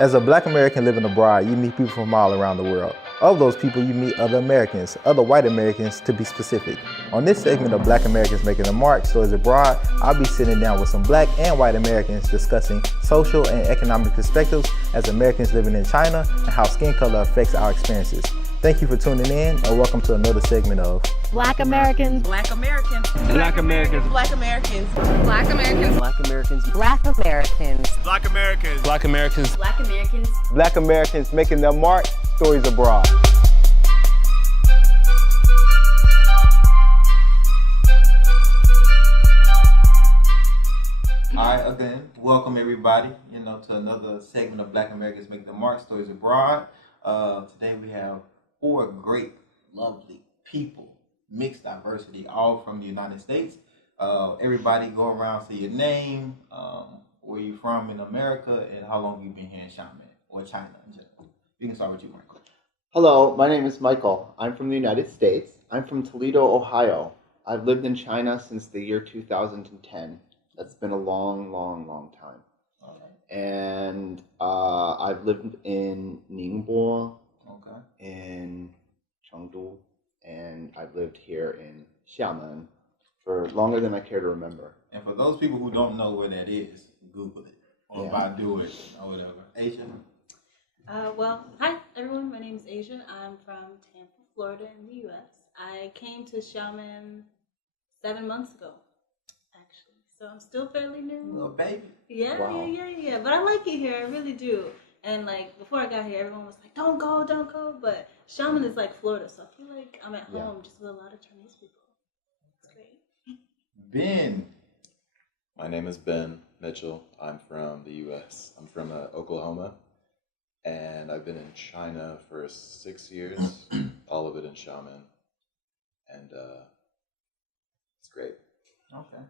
As a black American living abroad, you meet people from all around the world. Of those people, you meet other Americans, other white Americans to be specific. On this segment of Black Americans Making a Mark, Stories Abroad, I'll be sitting down with some black and white Americans discussing social and economic perspectives as Americans living in China and how skin color affects our experiences. Thank you for tuning in and welcome to another segment of Black Americans. Black Americans. Black Americans. Black Americans. Black Americans. Black Americans. Black Americans. Black Americans. Black Americans. Black Americans. Black Americans Making their Mark, Stories Abroad. All right, again, welcome everybody, to another segment of Black Americans Making their Mark, Stories Abroad. Today we have four great, lovely people, mixed diversity, all from the United States. Everybody go around, say your name, where you from in America, and how long you've been here in Xiamen, or China in general. We can start with you, Michael. Hello, my name is Michael. I'm from the United States. I'm from Toledo, Ohio. I've lived in China since the year 2010. That's been a long, long, long time. All right. And I've lived in Ningbo, Okay. in Chengdu, and I've lived here in Xiamen for longer than I care to remember. And for those people who don't know where that is, Google it or Baidu it or whatever. Asia? Hi everyone. My name is Asia. I'm from Tampa, Florida, in the U.S. I came to Xiamen 7 months ago, actually. So I'm still fairly new. Little baby. Yeah. But I like it here. I really do. And before I got here, everyone was like, "Don't go, don't go." But Xiamen is like Florida, so I feel like I'm at home just with a lot of Chinese people. It's great. Ben. My name is Ben Mitchell. I'm from the U.S. I'm from Oklahoma, and I've been in China for 6 years, all of it in Xiamen, and it's great. Okay.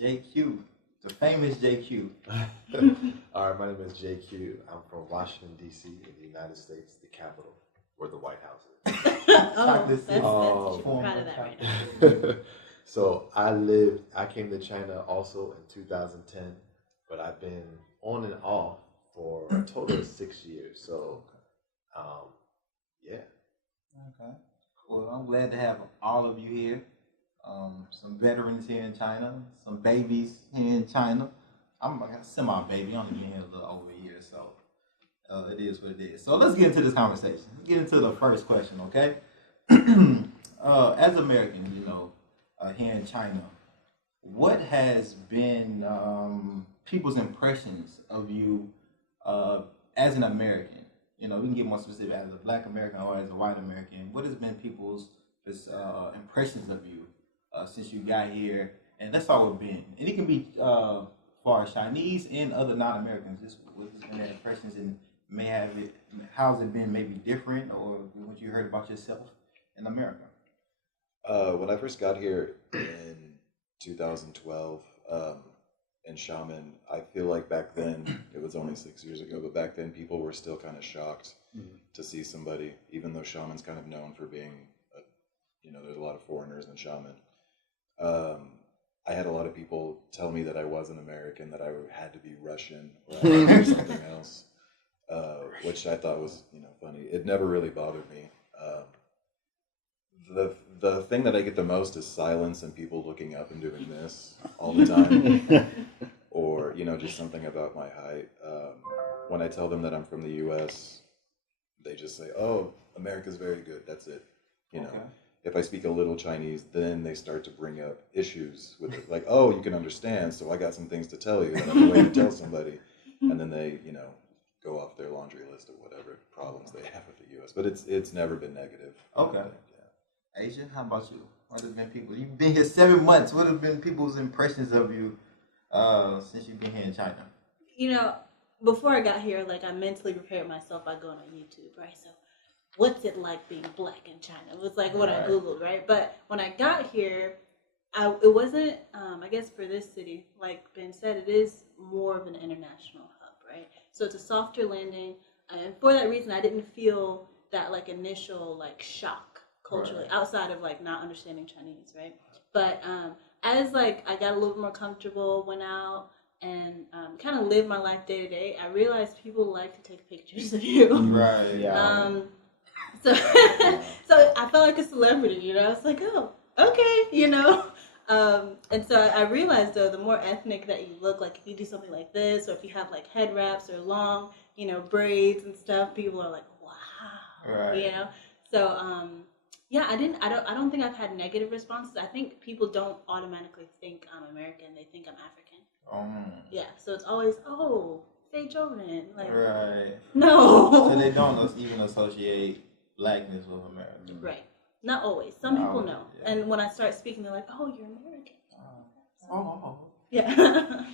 JQ, the famous JQ. All right, my name is JQ. I'm from Washington, D.C. in the United States, the capital, where the White House is. You should be proud of that right now. So I came to China also in 2010, but I've been on and off for a total of 6 years. So, yeah. Okay. Well, I'm glad to have all of you here. Some veterans here in China, some babies here in China. I'm a semi-baby, only been here a little over a year, so it is what it is. So let's get into this conversation. Let's get into the first question, okay? As Americans, here in China, what has been people's impressions of you as an American? We can get more specific, as a black American or as a white American. What has been people's impressions of you since you got here? And let's start with Ben. And it can be for Chinese and other non-Americans. Just what has been their impressions, and how's it been maybe different, or what you heard about yourself in America? When I first got here in 2012 in Xiamen, I feel like back then, it was only 6 years ago, but back then people were still kind of shocked to see somebody, even though Xiamen's kind of known for being, there's a lot of foreigners in Xiamen. I had a lot of people tell me that I wasn't American, that I had to be Russian or I had to be something else, which I thought was, funny. It never really bothered me. The thing that I get the most is silence and people looking up and doing this all the time, or just something about my height. When I tell them that I'm from the U.S., they just say, "Oh, America's very good." That's it. Okay. If I speak a little Chinese, then they start to bring up issues with it, like, "Oh, you can understand, so I got some things to tell you." That's the way to tell somebody, and then they, go off their laundry list of whatever problems they have with the U.S. But it's never been negative. Okay. Asia, how about you? What have been people? You've been here 7 months. What have been people's impressions of you since you've been here in China? Before I got here, I mentally prepared myself by going on YouTube, right? So, what's it like being black in China? It was what I Googled, right? But when I got here, it wasn't, I guess for this city, like Ben said, it is more of an international hub, right? So it's a softer landing. And for that reason, I didn't feel that initial shock culturally, outside of not understanding Chinese, right? But as I got a little bit more comfortable, went out and kind of live my life day to day, I realized people like to take pictures of you. Right. Yeah. So so I felt like a celebrity, you know. I was like, oh, okay, you know. And so I realized though, the more ethnic that you look, like if you do something like this, or if you have like head wraps or long, you know, braids and stuff, people are like, wow, Right. you know. So yeah, I don't think I've had negative responses. I think people don't automatically think I'm American; they think I'm African. Yeah, so it's always, oh, Faye Jordan, like, Right. no. So they don't even associate blackness with America. Right. Not always. Some people No, know. yeah. And when I start speaking, they're like, oh, you're American. Oh. Yeah.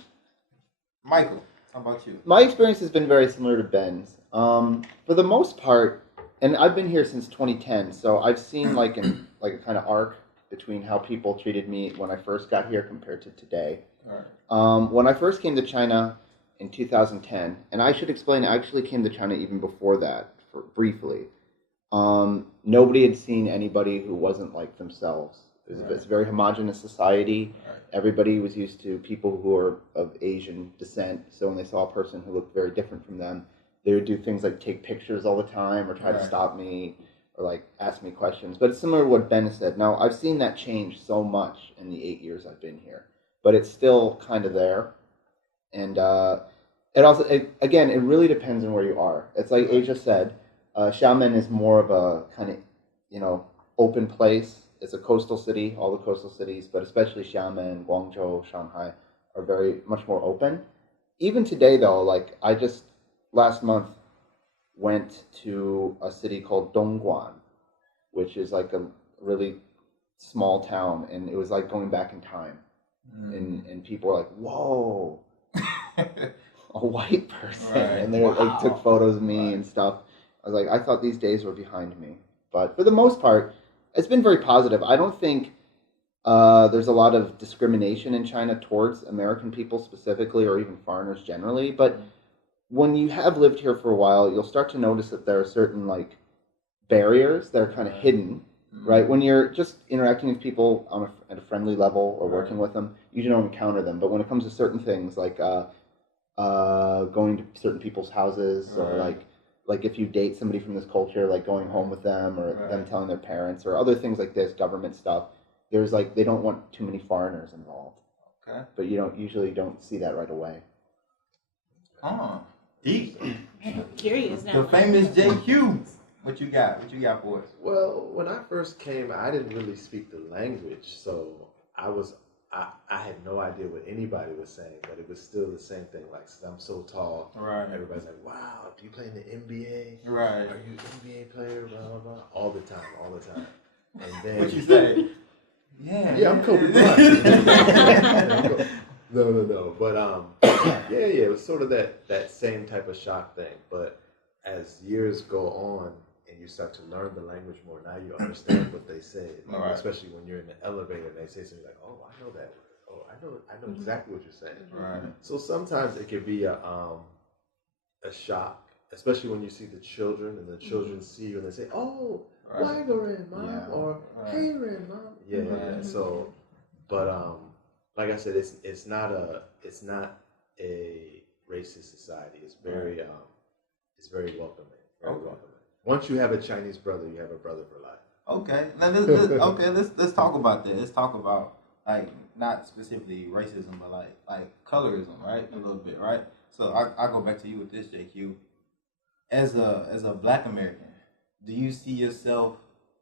Michael, how about you? My experience has been very similar to Ben's. For the most part, and I've been here since 2010, so I've seen like a kind of arc between how people treated me when I first got here compared to today. All right. When I first came to China in 2010, and I should explain, I actually came to China even before that, briefly. Nobody had seen anybody who wasn't like themselves. It's a very homogenous society. Right. Everybody was used to people who are of Asian descent, so when they saw a person who looked very different from them, they would do things like take pictures all the time or try to Right. stop me or like ask me questions. But it's similar to what Ben said. Now, I've seen that change so much in the 8 years I've been here, but it's still kind of there. And it also, again, it really depends on where you are. It's like Asia said, Xiamen is more of a kind of, open place. It's a coastal city, all the coastal cities, but especially Xiamen, Guangzhou, Shanghai are very much more open. Even today, though, like I just last month went to a city called Dongguan, which is like a really small town, and it was like going back in time. And people were like, whoa, a white person. Right. And they like took photos of me and stuff. I was like, I thought these days were behind me. But for the most part, it's been very positive. I don't think there's a lot of discrimination in China towards American people specifically, or even foreigners generally. But when you have lived here for a while, you'll start to notice that there are certain like barriers that are kind of hidden, right? When you're just interacting with people at a friendly level or working with them, you don't encounter them. But when it comes to certain things like going to certain people's houses, or like if you date somebody from this culture, like going home with them, or them telling their parents, or other things like this, government stuff, there's like, they don't want too many foreigners involved. Okay. But you usually don't see that right away. Deep. I'm curious now. The famous JQ. What you got? What you got for us? Well, when I first came, I didn't really speak the language, so I had no idea what anybody was saying, but it was still the same thing. Like, since I'm so tall, Right. everybody's like, "Wow, do you play in the NBA? Right. Are you an NBA player?" Blah blah blah. All the time. And then What you say? Yeah. I'm Kobe Bryant. No. But it was sort of that same type of shock thing. But as years go on and you start to learn the language more, now you understand what they say. Like, Right. especially when you're in the elevator and they say something like, "Oh, I know that word. Oh, I know exactly what you're saying." Right. So sometimes it could be a shock, especially when you see the children and the children see you and they say, "Oh, why go in, mom?" Yeah. Or "Hey, Ren, mom." Yeah. So, but like I said, it's not a racist society. It's very welcoming. Very welcoming. Once you have a Chinese brother, you have a brother for life. Okay. Now let's talk about that. Let's talk about like not specifically racism, but like colorism, right? A little bit, right? So I go back to you with this, JQ. As a Black American, do you see yourself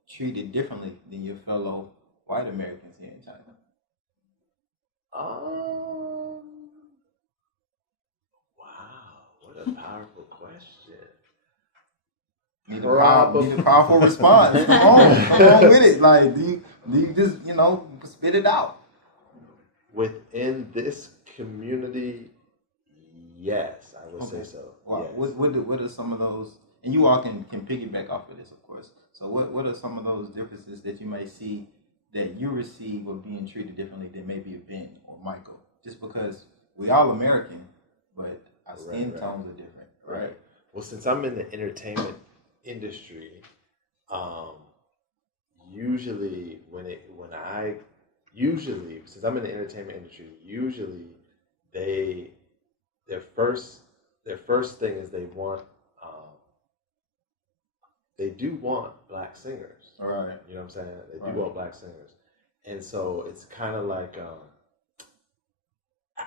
treated differently than your fellow white Americans here in China? Wow, what a powerful question. Need a powerful response. Come on with it. Like, do you just spit it out? Within this community, yes, I would say so. Wow. Yes. What are some of those? And you all can piggyback off of this, of course. So what are some of those differences that you may see that you receive of being treated differently than maybe a Ben or Michael? Just because we all American, but our skin tones are different, right? Well, since I'm in the entertainment industry, usually since I'm in the entertainment industry, usually they their first thing is they do want black singers. All right. You know what I'm saying? They do Right. want black singers, and so it's kind of like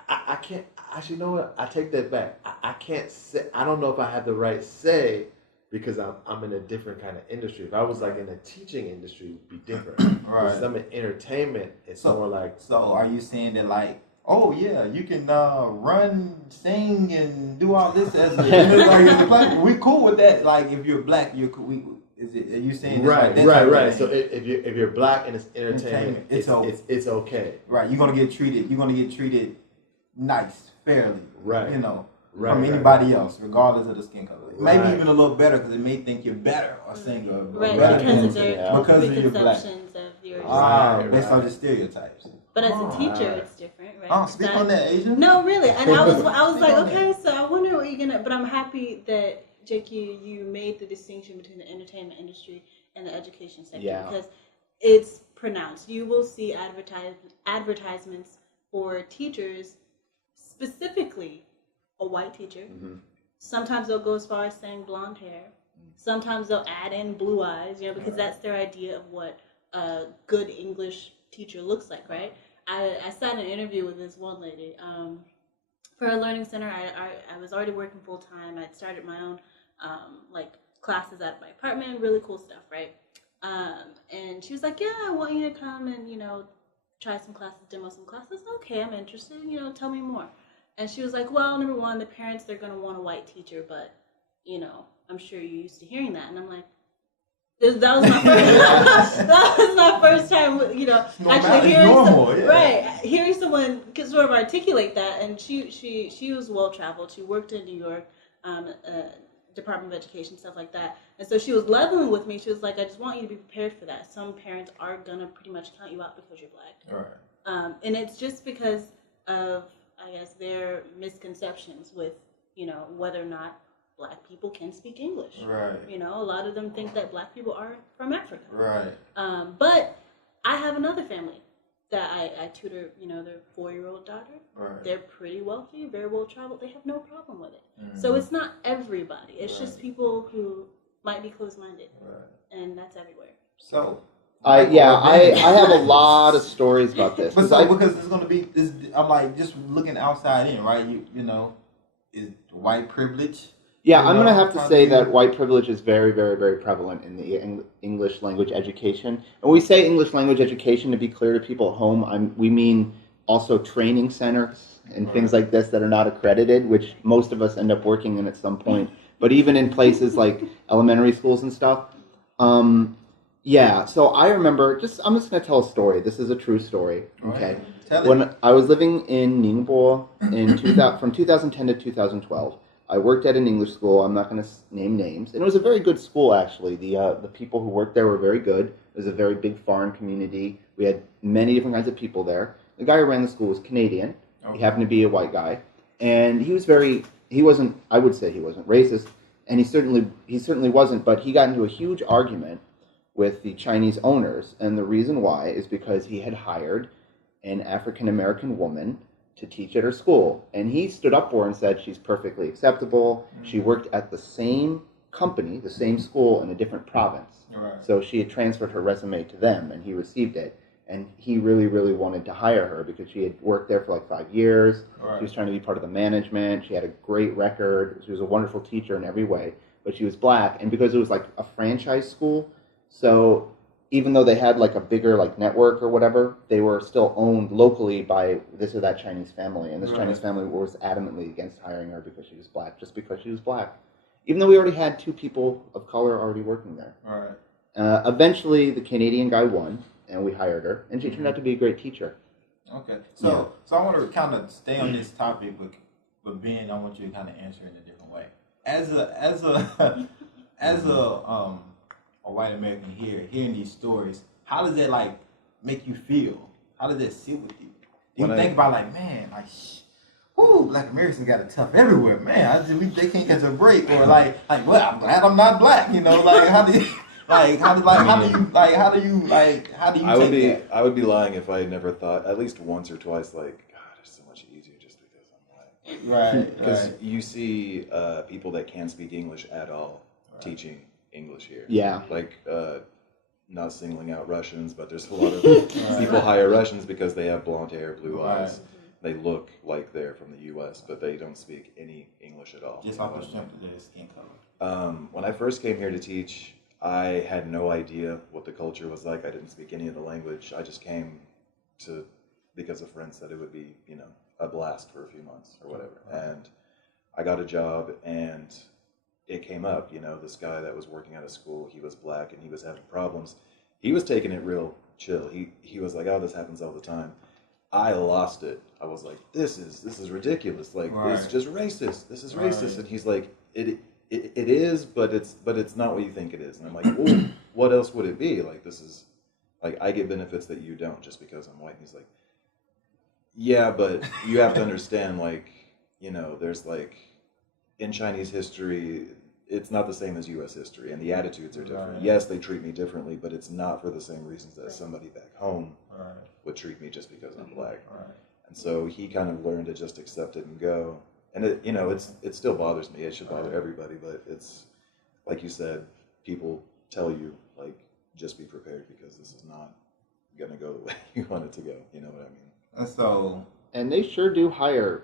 I can't actually. You know what? I take that back. I can't say. I don't know if I have the right say because I'm in a different kind of industry. If I was like in the teaching industry, it would be different. Right. Because I'm in entertainment. It's more like So are you saying that like, oh yeah, you can run, sing, and do all this as a black? We cool with that. Like if you're black, you're cool. Are you saying it's right, like that type of right. thing? So if you're black and it's entertainment, it's okay. Right, you're gonna get treated nice, fairly. Right. You know, Right, from right, anybody else, regardless of the skin color. Maybe Right. even a little better because they may think you're better or singer. Or Right, better because of than- their because of your black. preconceptions of your. Ah, Right, based on right. the stereotypes. But as a Oh, teacher, right. it's different, right? Oh, speak on that, Asia. No, really. And I was Speak like, on okay, that. so I wonder what you're gonna. But I'm happy that JQ, you made the distinction between the entertainment industry and the education sector Yeah. because it's pronounced. You will see advertisements for teachers, specifically a white teacher. Mhm. Sometimes they'll go as far as saying blonde hair. Sometimes they'll add in blue eyes, because that's their idea of what a good English teacher looks like, right? I sat in an interview with this one lady for a learning center. I was already working full time. I'd started my own like classes out of my apartment, really cool stuff, right? And she was like, "Yeah, I want you to come and try some classes, demo some classes." Okay, I'm interested. Tell me more. And she was like, "Well, number one, the parents, they're gonna want a white teacher, but I'm sure you're used to hearing that." And I'm like, that was my first. That was my first time, actually hearing normal, yeah. right, hearing someone sort of articulate that. And she was well traveled. She worked in New York, Department of Education, stuff like that. And so she was leveling with me. She was like, "I just want you to be prepared for that. Some parents are gonna pretty much count you out because you're black." All right. And it's just because of, I guess, their misconceptions with, whether or not black people can speak English. Right. A lot of them think that black people are from Africa. Right. But I have another family that I tutor, their 4-year-old daughter. Right. They're pretty wealthy, very well traveled. They have no problem with it. Mhm. So it's not everybody. It's just Right. people who might be closed-minded. Right. And that's everywhere. So. I have a lot of stories about this. But 'cause so, because it's gonna be this, I'm like just looking outside in, right? You know, is white privilege. Yeah, You I'm know, going to have to how say do you- that white privilege is very, very, very prevalent in the English language education. And when we say English language education, to be clear to people at home, we mean also training centers and things like this that are not accredited, which most of us end up working in at some point. But even in places like elementary schools and stuff. Yeah, so I remember, I'm just going to tell a story. This is a true story, okay? Right. Tell it. When I was living in Ningbo from 2010 to 2012, I worked at an English school. I'm not going to name names. And it was a very good school, actually. The people who worked there were very good. It was a very big foreign community. We had many different kinds of people there. The guy who ran the school was Canadian. Okay. He happened to be a white guy. And he wasn't, I would say he wasn't racist. And he certainly wasn't, but he got into a huge argument with the Chinese owners. And the reason why is because he had hired an African-American woman to teach at her school. And he stood up for her and said she's perfectly acceptable. She worked at the same company, the same school in a different province. Right. So she had transferred her resume to them and he received it. And he really, really wanted to hire her because she had worked there for like 5 years. Right. She was trying to be part of the management. She had a great record. She was a wonderful teacher in every way. But she was black. And because it was like a franchise school, so even though they had like a bigger like network or whatever, they were still owned locally by this or that Chinese family. And this Right. Chinese family was adamantly against hiring her because she was black, just because she was black. Even though we already had 2 people of color already working there. Right. Eventually, the Canadian guy won, and we hired her, and she turned out to be a great teacher. Okay. So I want to kind of stay on this topic, but Ben, I want you to kind of answer in a different way. As a white American hearing these stories, how does that like make you feel? How does that sit with you? Do you think about like, man, like, whoo, Black Americans got it tough everywhere, man. They can't catch a break, or like, well, I'm glad I'm not black, like how do you take that? I would be lying if I had never thought at least once or twice like, God, it's so much easier just because I'm Right. Because Right. you see people that can't speak English at all teaching English here. Yeah. Like, not singling out Russians, but there's a lot of people hire Russians because they have blonde hair, blue Right. eyes. They look like they're from the U.S., but they don't speak any English at all. Just off the strength of their skin color. When I first came here to teach, I had no idea what the culture was like. I didn't speak any of the language. I just came to because a friend said it would be, a blast for a few months or whatever. And I got a job, and it came up. This guy that was working at a school, he was black and he was having problems. He was taking it real chill. He was like, "Oh, this happens all the time." I lost it. I was like, "This is ridiculous. Like, it's just racist. This is racist." And he's like, "It is, but it's not what you think it is." And I'm like, "Well, what else would it be? Like, this is like I get benefits that you don't just because I'm white." And he's like, "Yeah, but you have to understand, like, there's like in Chinese history, it's not the same as U.S. history, and the attitudes are different. Right. Yes, they treat me differently, but it's not for the same reasons that somebody back home Right. would treat me just because I'm black." Right. And so he kind of learned to just accept it and go. And it still bothers me. It should bother everybody, but it's like you said, people tell you like just be prepared because this is not gonna go the way you want it to go. You know what I mean? And so, And they sure do hire,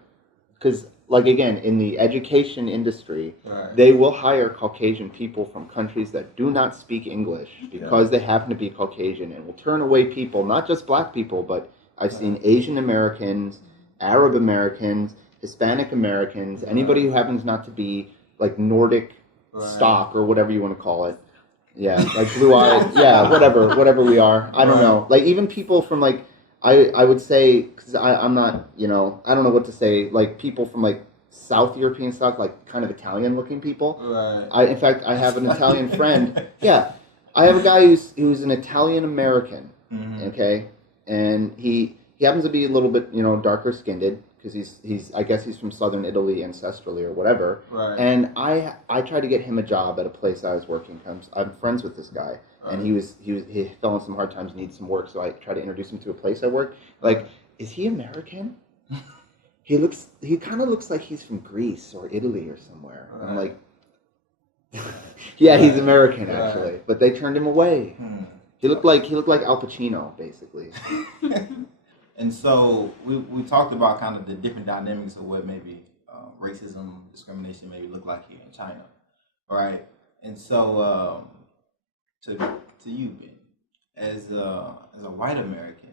because, like, again, in the education industry, right. they will hire Caucasian people from countries that do not speak English because they happen to be Caucasian, and will turn away people, not just black people, but I've seen Asian Americans, Arab Americans, Hispanic Americans, anybody who happens not to be, like, Nordic stock or whatever you want to call it. Yeah, like blue-eyed, yeah, whatever we are. I don't know. Like, even people from, like, I would say, because I'm not, I don't know what to say, like, people from, like, South European stock, like, kind of Italian-looking people. Right. In fact, I have an Italian friend. Yeah, I have a guy who's an Italian-American, okay? And he happens to be a little bit, darker-skinned, because he's I guess he's from southern Italy ancestrally or whatever. Right. And I tried to get him a job at a place I was working. I'm friends with this guy, and he fell in some hard times, needs some work. So I tried to introduce him to a place I work. Like, is he American? He kind of looks like he's from Greece or Italy or somewhere. Right. I'm like, yeah, he's American actually, but they turned him away. He looked like Al Pacino, basically. And so we talked about kind of the different dynamics of what maybe racism, discrimination maybe look like here in China, right? And so to you, Ben, as a white American,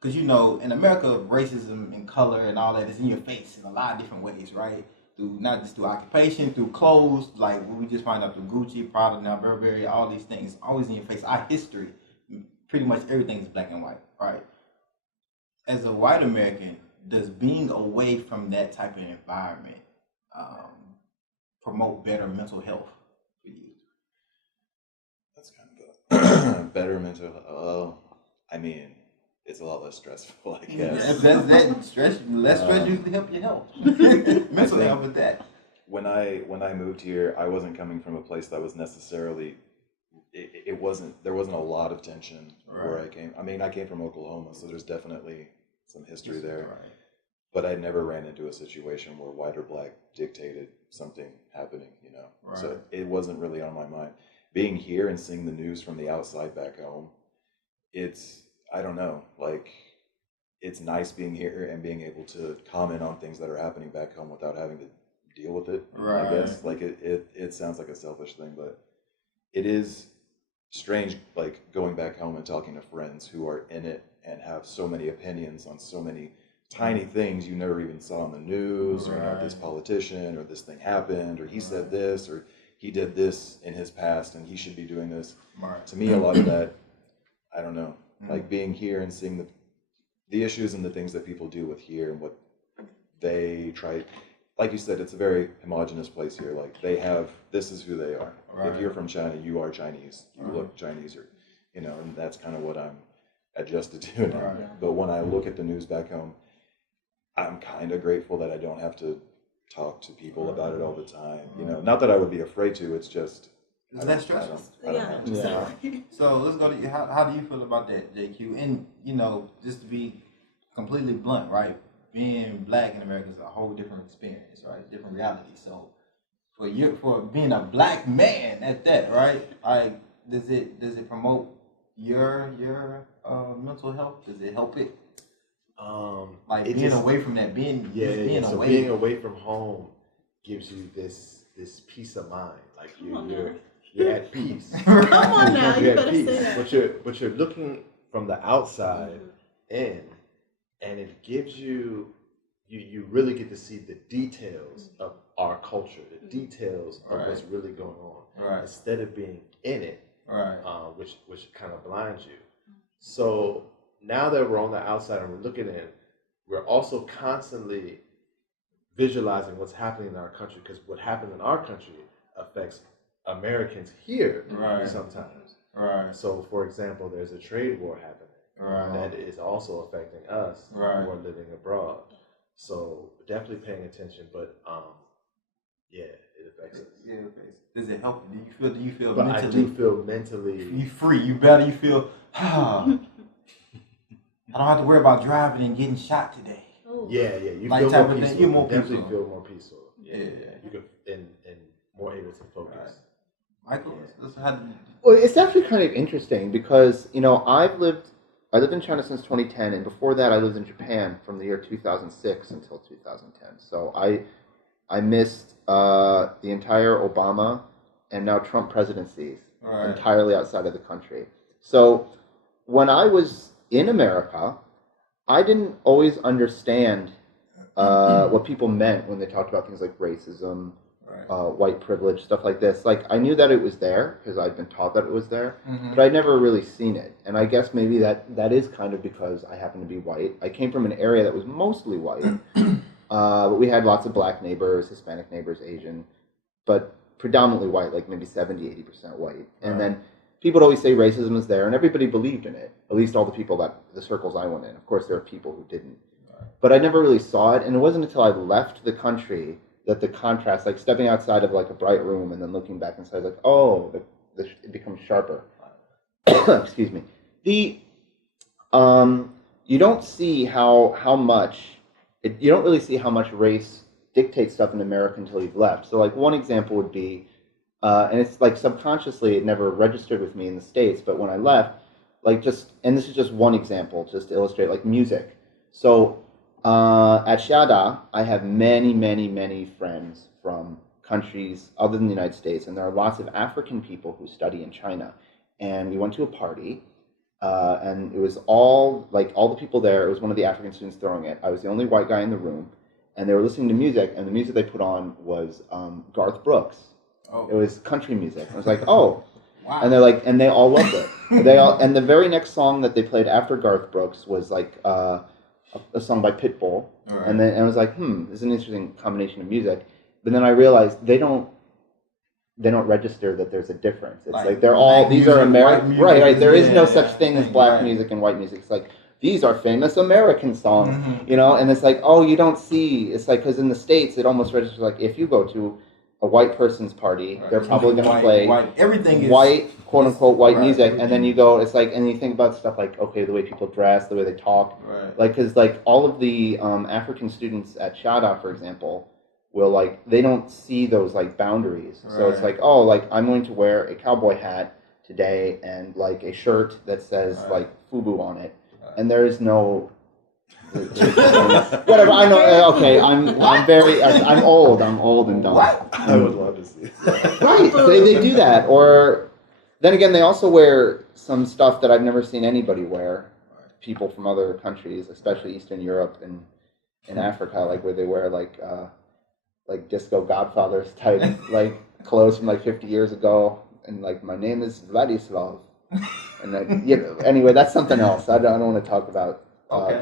because in America, racism and color and all that is in your face in a lot of different ways, right? Not just through occupation, through clothes, like what we just find out through Gucci, Prada, now Burberry, all these things, always in your face. Our history, pretty much everything is black and white, right? As a white American, does being away from that type of environment promote better mental health for you? That's kind of a better mental. I mean, it's a lot less stressful, I guess. Less stress usually help your health. Mental health with that. When I moved here, I wasn't coming from a place that was necessarily. There wasn't a lot of tension where I came. I mean, I came from Oklahoma, so there's definitely some history there. Right. But I never ran into a situation where white or black dictated something happening, Right. So it wasn't really on my mind. Being here and seeing the news from the outside back home, I don't know, like, it's nice being here and being able to comment on things that are happening back home without having to deal with it, Right. I guess. Like, it sounds like a selfish thing, but it is strange, like, going back home and talking to friends who are in it and have so many opinions on so many tiny things you never even saw on the news, or this politician, or this thing happened, or he said this, or he did this in his past and he should be doing this. Right. To me, a lot of that, I don't know, like being here and seeing the issues and the things that people deal with here and what they try. Like you said, it's a very homogenous place here. Like, this is who they are. Right. If you're from China, you are Chinese. You look Chinese, or, and that's kind of what I'm adjusted to now. Right. But when I look at the news back home, I'm kind of grateful that I don't have to talk to people about it all the time. Not that I would be afraid to. It's just Is that stressful? I don't know. Yeah. So let's go to you. How do you feel about that, JQ? And just to be completely blunt, right? being black in America is a whole different experience, right? Different reality. So for being a black man at that, right? Like, does it promote your mental health? Does it help it? Like it being just- away from that, being So away. being away from home gives you this peace of mind. Like Come on you're at peace. Come on now, you You're at better peace. say that. But you're looking from the outside in, and it gives you really get to see the details of our culture, the details of Right. what's really going on, Right. instead of being in it, Right. which kind of blinds you. So now that we're on the outside and we're looking in, we're also constantly visualizing what's happening in our country, because what happened in our country affects Americans here Right. sometimes. Right. So, for example, there's a trade war happening Right. that is also affecting us Right. who are living abroad. So, definitely paying attention, but yeah, it affects us. Yeah. Does it help? Do you feel But mentally? I do feel mentally. You free. You better. You feel. I don't have to worry about driving and getting shot today. Oh. Yeah, you Like feel type more of thing, peaceful. you're more You definitely peaceful. feel more peaceful. Yeah. You could and more able to focus. Michael, let's how did Well, it's actually kind of interesting because, you know, I lived in China since 2010, and before that I lived in Japan from the year 2006 until 2010. So I missed the entire Obama and now Trump presidencies Right. entirely outside of the country. So when I was in America, I didn't always understand what people meant when they talked about things like racism, right. white privilege, stuff like this. Like, I knew that it was there because I'd been taught that it was there, Mhm. but I'd never really seen it. And I guess maybe that is kind of because I happen to be white. I came from an area that was mostly white, but we had lots of black neighbors, Hispanic neighbors, Asian, but predominantly white, like maybe 70, 80% white. And then people would always say racism is there, and everybody believed in it, at least all the people the circles I went in. Of course, there are people who didn't. But I never really saw it, and it wasn't until I left the country that the contrast, like stepping outside of like a bright room and then looking back inside, like, oh, it becomes sharper. Excuse me. You don't see how much, you don't really see how much race dictates stuff in America until you've left. So like one example would be, and it's like subconsciously it never registered with me in the States, but when I left, like and this is just one example, just to illustrate like music. So at Xiada, I have many, many, many friends from countries other than the United States, and there are lots of African people who study in China. And we went to a party, and it was all the people there, it was one of the African students throwing it. I was the only white guy in the room, and they were listening to music, and the music they put on was Garth Brooks. Oh. It was country music. I was like, oh. Wow. And they're like, and they all loved it. And the very next song that they played after Garth Brooks was like a song by Pitbull. Right. And I was like, this is an interesting combination of music. But then I realized they don't register that there's a difference. It's like they're all, these are American, right. There is no such thing as black music and white music. It's like, these are famous American songs, you know? And it's like, oh, you don't see, it's like, because in the States, it almost registers like, if you go to a white person's party, they're probably going to play everything is white, quote unquote, white right, music. And then you go, it's like, and you think about stuff like, okay, the way people dress, the way they talk. right. Like, because like all of the African students at Shada, for example, will like, they don't see those like boundaries. So it's Right. like, oh, like I'm going to wear a cowboy hat today and like a shirt that says Right. like FUBU on it. Right. And there is no whatever. I know. Okay, I'm old and dumb. What? I would love to see that. Right, they do that. Or then again, they also wear some stuff that I've never seen anybody wear. People from other countries, especially Eastern Europe and in Africa, like where they wear like disco Godfathers type like clothes from like 50 years ago, and like my name is Vladislav, and then, you know, anyway, that's something else. I don't want to talk about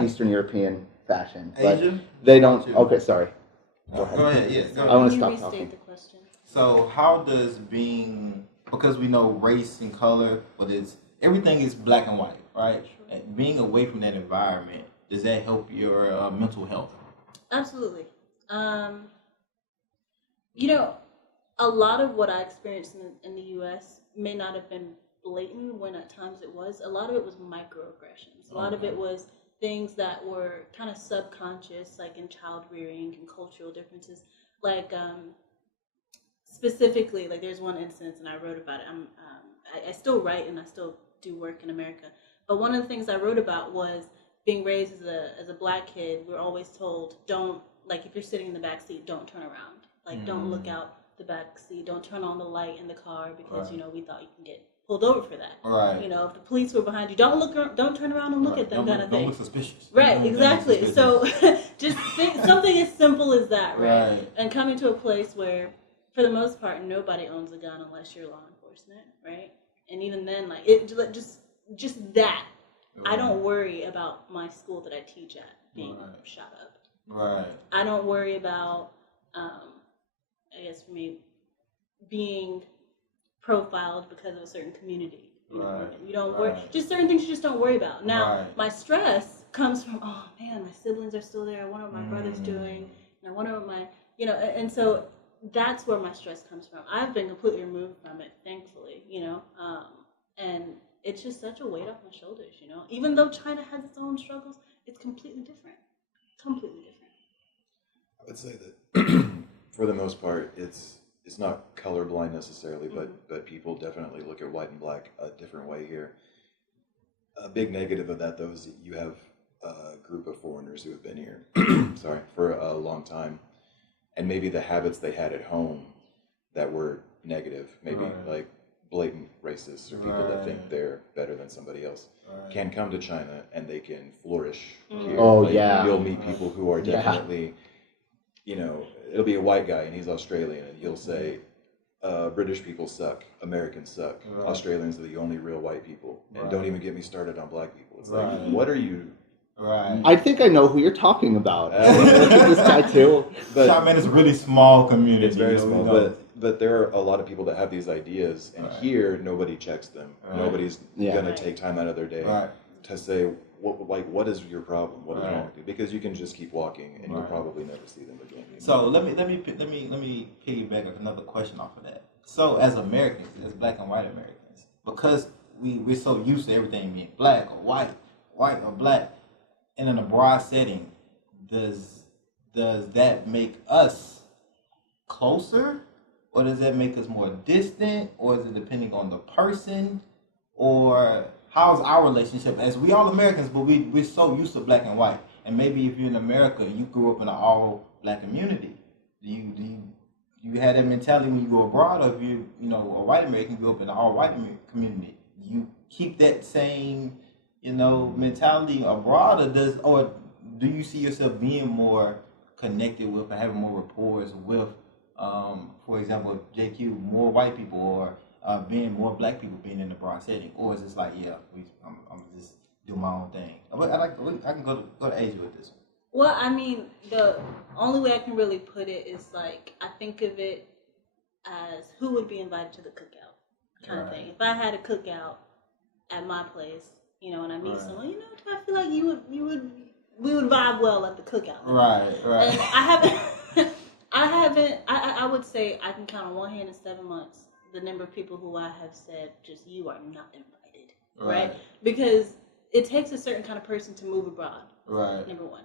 Eastern European fashion, but Asian? they don't. Okay, sorry. Go ahead. Yeah. Go I ahead. want to Can you stop restate talking. the question? So how does because we know race and color, but everything is black and white, right? And being away from that environment, does that help your mental health? Absolutely. You know, a lot of what I experienced in the U.S. may not have been blatant when at times it was. A lot of it was microaggressions. A lot of it was things that were kind of subconscious, like in child rearing and cultural differences. Like specifically, like there's one instance, and I wrote about it. I still write and I still do work in America. But one of the things I wrote about was being raised as a black kid. We're always told, don't, like if you're sitting in the back seat, don't turn around. Like don't look out the back seat. Don't turn on the light in the car because we thought you can get pulled over for that. Right. If the police were behind you, don't turn around and look at them, kind of thing. Don't look suspicious. Right, exactly. So just think something as simple as that, right? Right. And coming to a place where, for the most part, nobody owns a gun unless you're law enforcement, right? And even then, like it, just that, I don't worry about my school that I teach at being shot up. Right. I don't worry about, I guess for me, being profiled because of a certain community. You don't worry. Just certain things you just don't worry about. Now, my stress comes from, oh man, my siblings are still there. I wonder what my brother's doing. And I wonder what my, and so that's where my stress comes from. I've been completely removed from it, thankfully, and it's just such a weight off my shoulders, Even though China has its own struggles, it's completely different. Completely different. I would say that for the most part, it's not colorblind necessarily, but people definitely look at white and black a different way here. A big negative of that, though, is that you have a group of foreigners who have been here, for a long time, and maybe the habits they had at home that were negative, maybe like blatant racists or people that think they're better than somebody else, can come to China and they can flourish here. Oh, yeah. You'll meet people who are definitely, it'll be a white guy and he's Australian and he'll say, British people suck, Americans suck, Australians are the only real white people, and don't even get me started on black people. It's like, what are you? Right. I think I know who you're talking about. Look at this guy too. But Chapman is a really small community. it's very small, but there are a lot of people that have these ideas, and here nobody checks them. Nobody's gonna take time out of their day to say, what is your problem? What is wrong with you? Because you can just keep walking, and you'll probably never see them again. So let me piggyback another question off of that. So as Americans, as black and white Americans, because we're so used to everything being black or white or black, and in a broad setting, does that make us closer, or does that make us more distant, or is it depending on the person, or how's our relationship? As we all Americans, but we're so used to black and white, and maybe if you're in America, you grew up in an all black community. Do you have that mentality when you go abroad, or if you a white American grew up in an all white community? Do you keep that same mentality abroad, or do you see yourself being more connected with and having more rapport with, for example, JQ, more white people, or being more black people being in the broad setting, or is it like, I'm just do my own thing? I can go to Asia with this one. Well, I mean, the only way I can really put it is like, I think of it as who would be invited to the cookout kind of thing. If I had a cookout at my place, and I meet someone, do I feel like we would vibe well at the cookout? Right. And I would say I can count on one hand in 7 months the number of people who I have said, just, you are not invited, right? Because it takes a certain kind of person to move abroad, number one.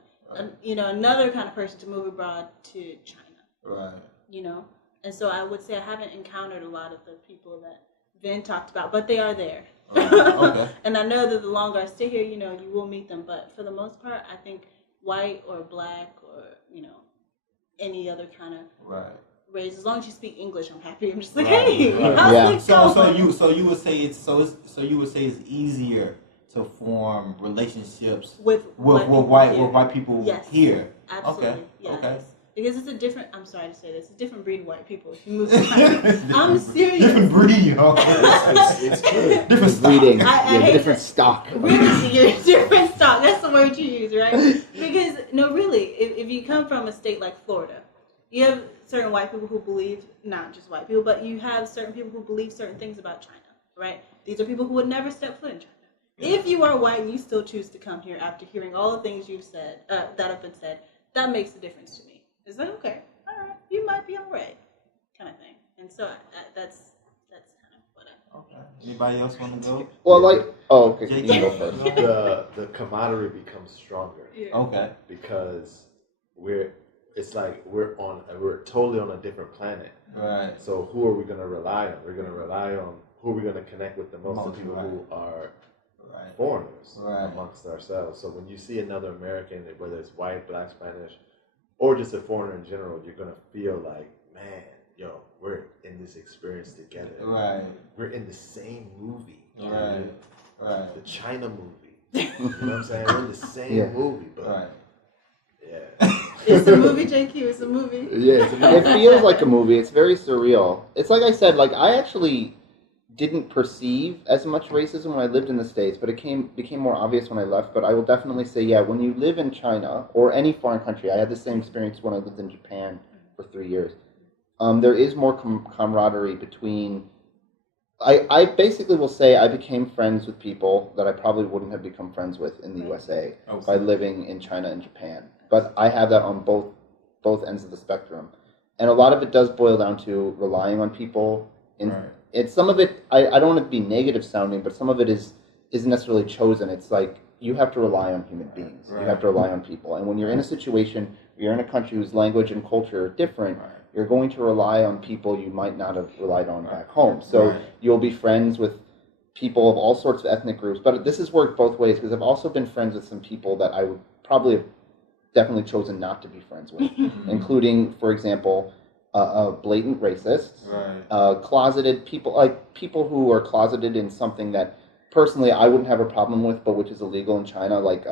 Another kind of person to move abroad to China, and so I would say I haven't encountered a lot of the people that Vin talked about, but they are there. Okay. And I know that the longer I stay here, you will meet them, but for the most part, I think white or black or any other kind of race, as long as you speak English, I'm happy. I'm just like, hey, how's it going? So you would say it's easier to form relationships with white people here. Absolutely. Okay. Yes. Okay. Because it's a different, I'm sorry to say this, it's a different breed of white people. If you move to China, I'm serious. Different breed, It's true. different stock. Breeding. Different stock. Really, you're different stock. That's the word you use, right? Because, no, really, if you come from a state like Florida, you have certain white people who believe, not just white people, but you have certain people who believe certain things about China, right? These are people who would never step foot in China. If you are white and you still choose to come here after hearing all the things you've said, that have been said, that makes a difference to me. It's like, okay, all right, you might be all right, kind of thing. And so that's kind of what I. Okay. Anybody else want to go? Well, Yeah. like, oh, okay, Jake, you can go first. The camaraderie becomes stronger Okay. because it's like we're totally on a different planet. Right. So who are we gonna rely on? We're gonna rely on who are we gonna connect with the most? The Most, people right. who are Right. foreigners Right. amongst ourselves. So when you see another American, whether it's white, black, Spanish, or just a foreigner in general, you're gonna feel like, man, yo, we're in this experience together. Right. We're in the same movie. Right. Right. The China movie. You know what I'm saying? We're in the same Yeah. movie, but Right. yeah. It's a movie, JQ. It's a movie. Yeah, it's a It feels like a movie. It's very surreal. It's like I said, like I actually didn't perceive as much racism when I lived in the States, but it became more obvious when I left. But I will definitely say, yeah, when you live in China or any foreign country, I had the same experience when I lived in Japan for 3 years. There is more camaraderie between. I basically will say I became friends with people that I probably wouldn't have become friends with in the USA by living in China and Japan. But I have that on both ends of the spectrum, and a lot of it does boil down to relying on people. Right. It's some of it. I don't want to be negative sounding, but some of it isn't necessarily chosen. It's like you have to rely on human beings. You have to rely on people, and when you're in a situation, you're in a country whose language and culture are different. Right. You're going to rely on people you might not have relied on back home. So you'll be friends with people of all sorts of ethnic groups. But this has worked both ways because I've also been friends with some people that I would probably have definitely chosen not to be friends with, including, for example, blatant racists, Right. closeted people, like people who are closeted in something that personally I wouldn't have a problem with, but which is illegal in China. Like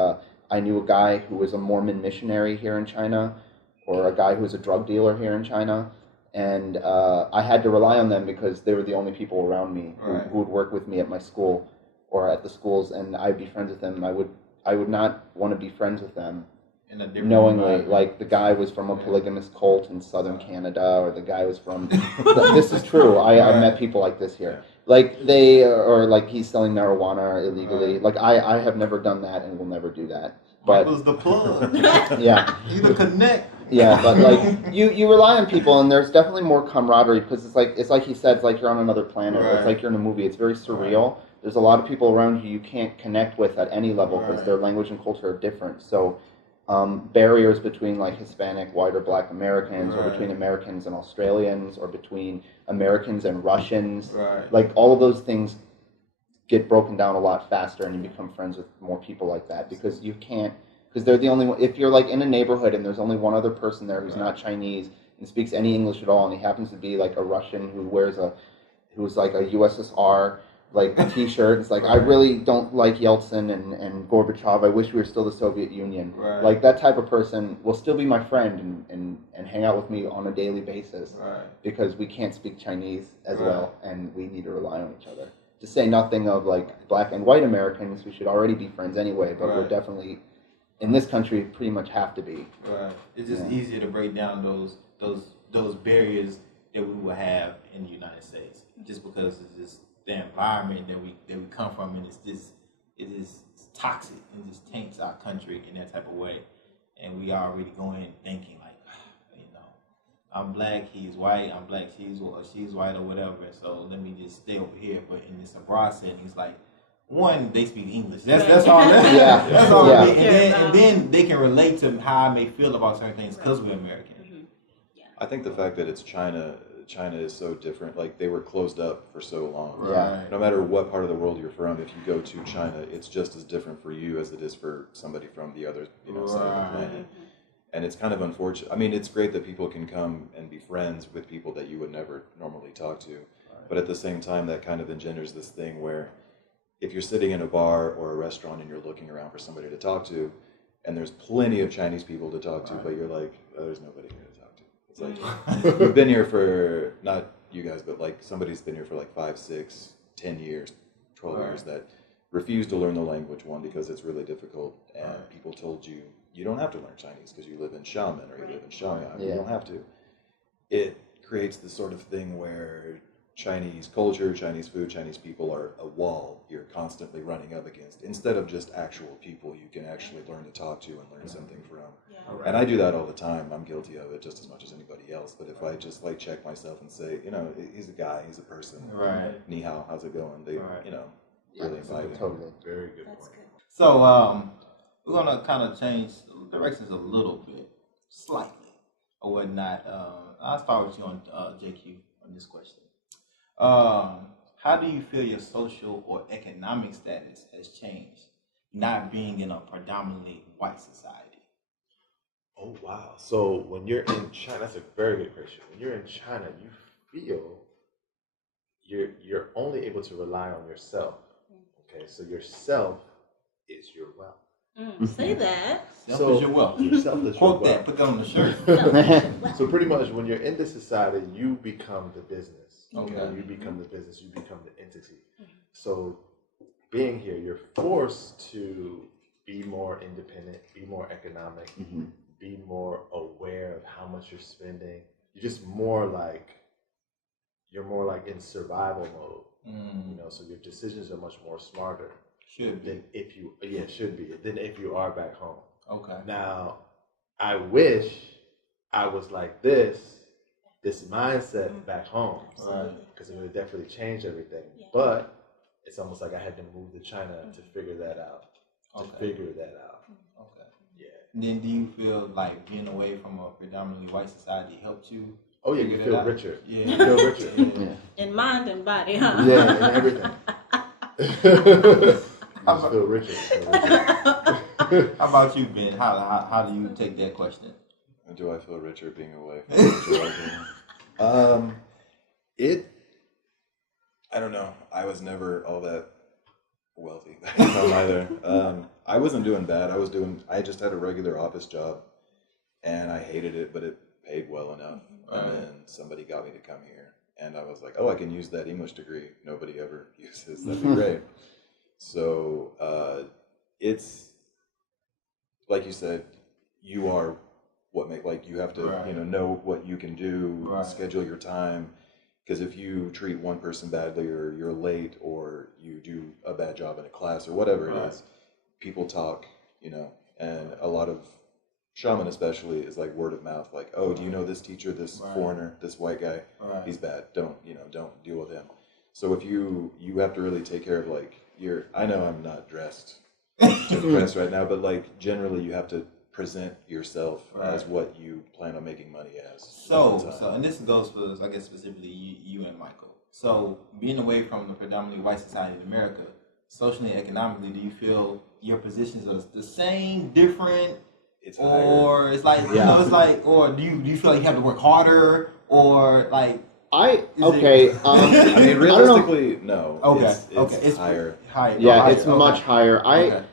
I knew a guy who was a Mormon missionary here in China, or a guy who was a drug dealer here in China, and I had to rely on them because they were the only people around me who would work with me at my school or at the schools, and I'd be friends with them. And I would not want to be friends with them In a different knowingly. environment. Like the guy was from a polygamous cult in southern Canada, or the guy was from. This is true. I met people like this here. Like they, or like he's selling marijuana illegally. Like I have never done that and will never do that. But Michael's the plug. yeah. You the connect. Yeah, but like you rely on people, and there's definitely more camaraderie because it's like he said, it's like you're on another planet. Or it's like you're in a movie. It's very surreal. There's a lot of people around you can't connect with at any level because their language and culture are different. So barriers between like Hispanic, white, or black Americans, or between Americans and Australians, or between Americans and Russians, like all of those things get broken down a lot faster, and you become friends with more people like that because you can't. Because they're the only one. If you're like in a neighborhood and there's only one other person there who's not Chinese and speaks any English at all, and he happens to be like a Russian who's like a USSR like T-shirt, it's like I really don't like Yeltsin and Gorbachev. I wish we were still the Soviet Union. Like that type of person will still be my friend and hang out with me on a daily basis because we can't speak Chinese as well, and we need to rely on each other. To say nothing of like black and white Americans, we should already be friends anyway, but we're definitely. In this country, pretty much have to be. Right. It's just easier to break down those barriers that we will have in the United States, just because it's just the environment that we come from, and it is toxic and just taints our country in that type of way. And we already go in thinking like, I'm black, he's white. I'm black, she's white, or whatever. So let me just stay over here. But in this abroad setting, it's like. One, they speak English. That's all. That's all. Yeah. And then they can relate to how I may feel about certain things because we're American. I think the fact that it's China is so different. Like they were closed up for so long. Yeah. No matter what part of the world you're from, if you go to China, it's just as different for you as it is for somebody from the other side of the planet. And it's kind of unfortunate. I mean, it's great that people can come and be friends with people that you would never normally talk to, but at the same time, that kind of engenders this thing where. If you're sitting in a bar or a restaurant and you're looking around for somebody to talk to, and there's plenty of Chinese people to talk to, but you're like, oh, there's nobody here to talk to. It's like, we've been here for, not you guys, but like somebody's been here for like 5, 6, 10 years, 12 years that refuse to learn the language, one, because it's really difficult, and people told you, you don't have to learn Chinese because you live in Xiamen or you live in Shanghai. You don't have to. It creates this sort of thing where Chinese culture, Chinese food, Chinese people are a wall you're constantly running up against. Instead of just actual people you can actually learn to talk to and learn something from. Yeah. And I do that all the time. I'm guilty of it just as much as anybody else. But if I just like check myself and say, you know, he's a guy, he's a person. Right. Ni hao, how's it going? They, Right. you know, Yeah, really inviting. totally. Very good That's point. good. So we're gonna kind of change directions a little bit, slightly, or whatnot. I'll start with you on JQ on this question. How do you feel your social or economic status has changed, not being in a predominantly white society? Oh wow! So when you're in China, that's a very good question. When you're in China, you feel you're only able to rely on yourself. Okay, so yourself is your wealth. Say that. Self So- is your wealth. Yourself is your Quote wealth. that. Put that on the shirt. So pretty much, when you're in this society, you become the business. Okay. You become the business. You become the entity. So being here, you're forced to be more independent, be more economic, Mhm. be more aware of how much you're spending. You're just more like in survival mode. You know, so your decisions are much more smarter Should be. than if you should be than if you are back home. Okay. Now, I wish I was like this mindset back home, Absolutely. because it would have definitely changed everything. Yeah. But it's almost like I had to move to China to figure that out. Okay. Okay. Yeah. And then, do you feel like being away from a predominantly white society helped you? Oh yeah, you figure that feel out? richer. Yeah. You feel richer. Yeah. In mind and body, huh? Yeah, and everything. You just feel richer. How about you, Ben? How do you take that question? Do I feel richer being away from children? I don't know. I was never all that wealthy back home either. I wasn't doing bad. I just had a regular office job, and I hated it, but it paid well enough. Right. And then somebody got me to come here, and I was like, oh, I can use that English degree nobody ever uses. That'd be great. So it's like you said, you are what make like you have to Right. know what you can do, Right. schedule your time. Because if you treat one person badly, or you're late, or you do a bad job in a class, or whatever Right. it is, people talk, and a lot of shaman especially is like word of mouth, like, oh, do you know this teacher, this Right. foreigner, this white guy? Right. He's bad. Don't deal with him. So if you have to really take care of like I know I'm not dressed to impress right now, but like generally you have to present yourself as Right. what you plan on making money as. all the time. So, and this goes for, I guess, specifically you and Michael. So, being away from the predominantly white society of America, socially and economically, do you feel your positions are the same, different, It's higher. or it's like Yeah. it's like, or do you feel like you have to work harder, or like? I Is okay. it- I mean, I don't know. realistically, no. Okay, It's it's higher. Higher. Yeah, higher, it's much okay. higher. Okay.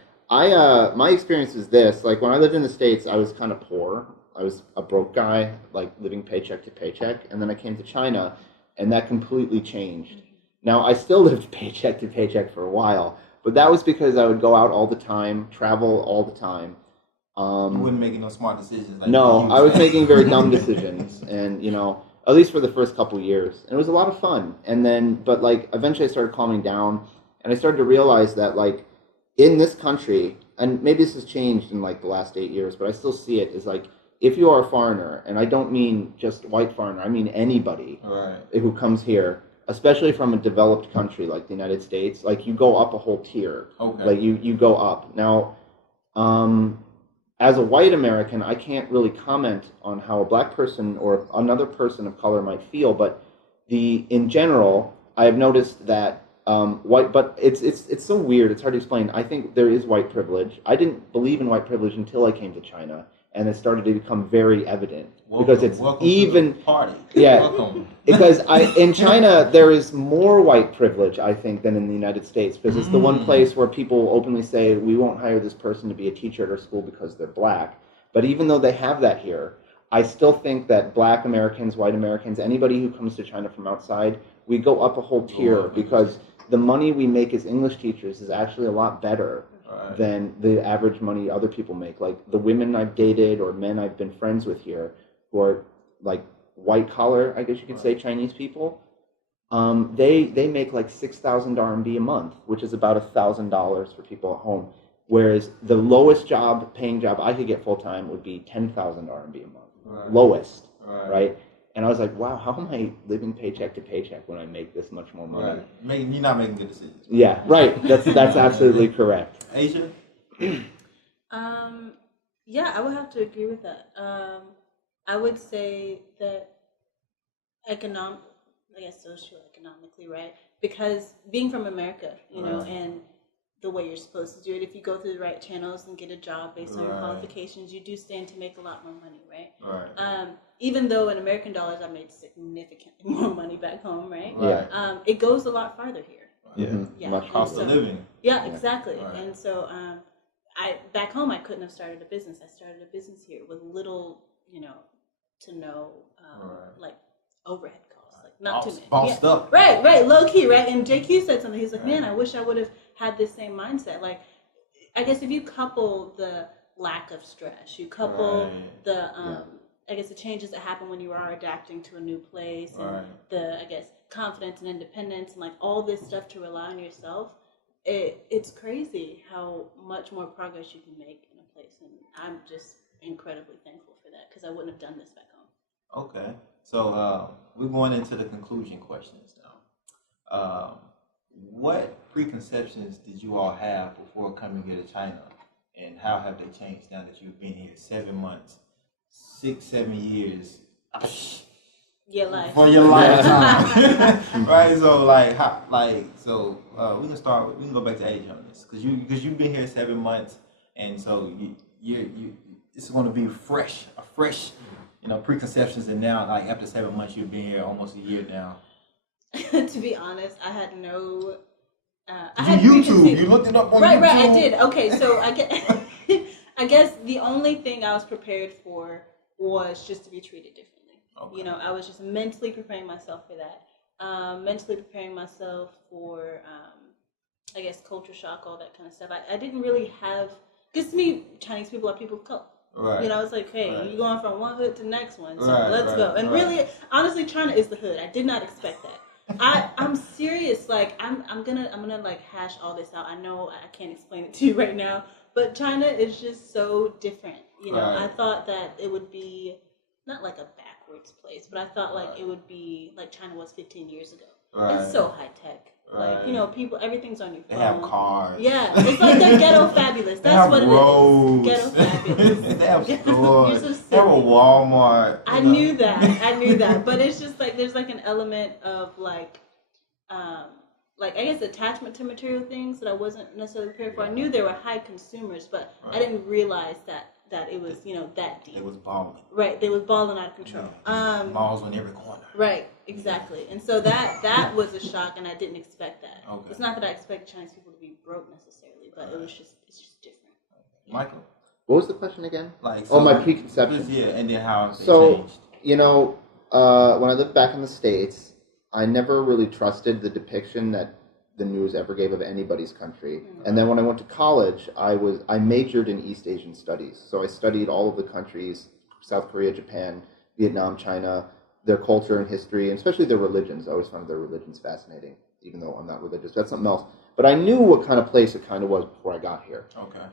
My experience is this. Like when I lived in the States, I was kind of poor. I was a broke guy, like living paycheck to paycheck. And then I came to China, and that completely changed. Now, I still lived paycheck to paycheck for a while, but that was because I would go out all the time, travel all the time. You wouldn't make no smart decisions. Like No, you I was said. making very dumb decisions, and at least for the first couple years, and it was a lot of fun. And then, but like eventually, I started calming down, and I started to realize that like in this country, and maybe this has changed in like the last 8 years, but I still see it as like if you are a foreigner, and I don't mean just white foreigner, I mean anybody Right. who comes here, especially from a developed country like the United States, like you go up a whole tier. Okay. Like you go up. Now, as a white American, I can't really comment on how a black person or another person of color might feel, but in general, I have noticed that but it's so weird. It's hard to explain. I think there is white privilege. I didn't believe in white privilege until I came to China, and it started to become very evident because it's welcome even to the party. Yeah. Welcome. because in China there is more white privilege, I think, than in the United States, because it's the one place where people openly say we won't hire this person to be a teacher at our school because they're black. But even though they have that here, I still think that black Americans, white Americans, anybody who comes to China from outside, we go up a whole tier because the money we make as English teachers is actually a lot better Right. than the average money other people make. Like the women I've dated or men I've been friends with here who are like white collar, I guess you could say, Chinese people, They make like 6,000 RMB a month, which is about $1,000 for people at home. Whereas the lowest paying job I could get full time would be 10,000 RMB a month, lowest, right? And I was like, wow, how am I living paycheck to paycheck when I make this much more money? Right. You're not making good decisions. Yeah, right. That's absolutely correct. Asia? Yeah, I would have to agree with that. I would say that socioeconomically, right? Because being from America, you know, and the way you're supposed to do it, if you go through the right channels and get a job based on your qualifications, you do stand to make a lot more money, right? Even though in American dollars I made significantly more money back home, right? It goes a lot farther here. Much cost of living. Yeah, exactly. And so back home I couldn't have started a business. I started a business here with little, to no like overhead costs, like not too many. Bossed up. Right, low key, right? And JQ said something. He's like, man, I wish I would have had this same mindset. Like, I guess if you couple the lack of stress, you couple the I guess the changes that happen when you are adapting to a new place, and the confidence and independence and like all this stuff to rely on yourself. It's crazy how much more progress you can make in a place, and I'm just incredibly thankful for that because I wouldn't have done this back home. Okay, so we're going into the conclusion questions now. What preconceptions did you all have before coming here to China, and how have they changed now that you've been here 7 months, 6-7 years? Your life. For your lifetime, right? So we can start. We can go back to Asia on this because you've been here 7 months, and so you it's going to be a fresh, preconceptions. And now, like after 7 months, you've been here almost a year now. To be honest, I had no. YouTube. You looked it up on YouTube. Right. I did. Okay, so I guess the only thing I was prepared for was just to be treated differently. Okay. I was just mentally preparing myself for that. Mentally preparing myself for, culture shock, all that kind of stuff. I didn't really have, because to me, Chinese people are people of color. Right. I was like, hey, you're going from one hood to the next one, so let's go. And really, honestly, China is the hood. I did not expect that. I'm serious. Like, I'm gonna like hash all this out. I know I can't explain it to you right now, but China is just so different. I thought that it would be not like a backwards place, but I thought like it would be like China was 15 years ago. It's so high tech. Like, people, everything on your phone. They have cars. Yeah, it's like they're ghetto fabulous. That's what roads. It is. Ghetto fabulous. They have stores. They have a Walmart. I knew that. But it's just like there's like an element of like I guess attachment to material things that I wasn't necessarily prepared for. I knew there were high consumers, but I didn't realize that it was, that deep. It was balling. Right, they was balling out of control. Malls on every corner. Right, exactly. And so that was a shock, and I didn't expect that. Okay. It's not that I expect Chinese people to be broke necessarily, but it's just different. Michael? What was the question again? My preconceptions. Yeah, and then how they changed. So, when I lived back in the States, I never really trusted the depiction that the news ever gave of anybody's country. Mm-hmm. And then when I went to college, I majored in East Asian studies. So I studied all of the countries, South Korea, Japan, Vietnam, China, their culture and history, and especially their religions. I always found their religions fascinating, even though I'm not religious. That's something else. But I knew what kind of place it kind of was before I got here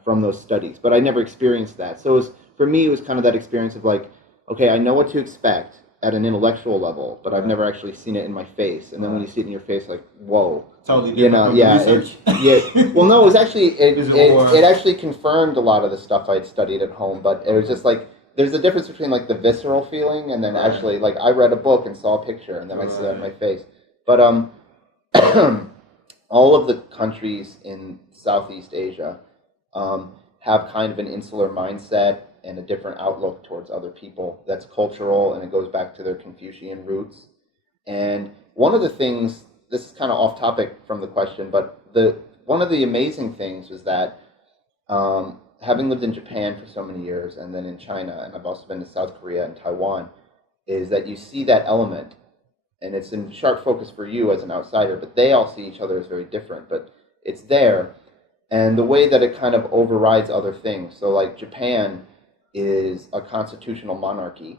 from those studies. But I never experienced that. So for me, it was kind of that experience of like, okay, I know what to expect at an intellectual level, but I've never actually seen it in my face. And then when you see it in your face, like, whoa. Totally different Well, no, it was actually, it actually confirmed a lot of the stuff I'd studied at home, but it was just like, there's a difference between like the visceral feeling and then actually, like, I read a book and saw a picture and then I see that in my face. But all of the countries in Southeast Asia have kind of an insular mindset and a different outlook towards other people that's cultural, and it goes back to their Confucian roots. And one of the things, this is kind of off topic from the question, but one of the amazing things was that having lived in Japan for so many years and then in China, and I've also been to South Korea and Taiwan, is that you see that element, and it's in sharp focus for you as an outsider, but they all see each other as very different, but it's there. And the way that it kind of overrides other things. So like Japan is a constitutional monarchy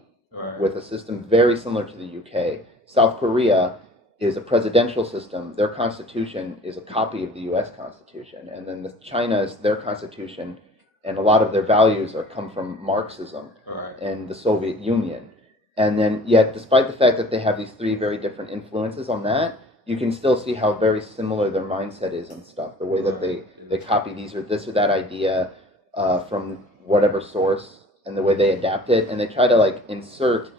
with a system very similar to the UK. South Korea is a presidential system. Their constitution is a copy of the U.S. Constitution, and then China's their constitution, and a lot of their values come from Marxism and the Soviet Union. And then, yet, despite the fact that they have these three very different influences on that, you can still see how very similar their mindset is and stuff. The way that they copy this or that idea from whatever source, and the way they adapt it, and they try to like insert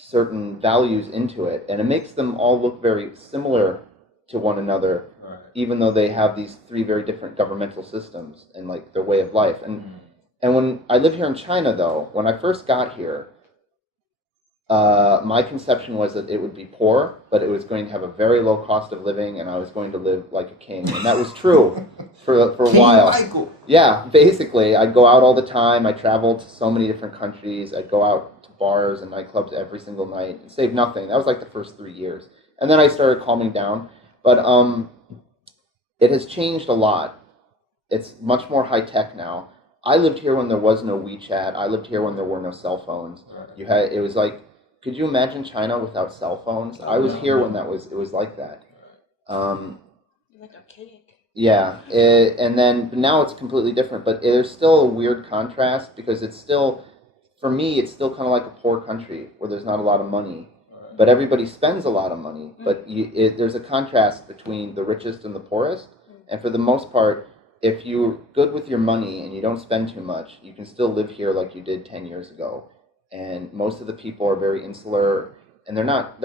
certain values into it, and it makes them all look very similar to one another, even though they have these three very different governmental systems and like their way of life. And when I live here in China, though, when I first got here, my conception was that it would be poor, but it was going to have a very low cost of living, and I was going to live like a king. And that was true for a King while. Michael. Yeah, basically, I'd go out all the time. I traveled to so many different countries. I'd go out to bars and nightclubs every single night and save nothing. That was like the first 3 years. And then I started calming down. But it has changed a lot. It's much more high-tech now. I lived here when there was no WeChat. I lived here when there were no cell phones. It was like, could you imagine China without cell phones? I was here when it was like that. Like archaic. Yeah, but now it's completely different. But there's still a weird contrast because it's still, for me, it's still kind of like a poor country where there's not a lot of money, but everybody spends a lot of money. But there's a contrast between the richest and the poorest. And for the most part, if you're good with your money and you don't spend too much, you can still live here like you did 10 years ago. And most of the people are very insular, and they're not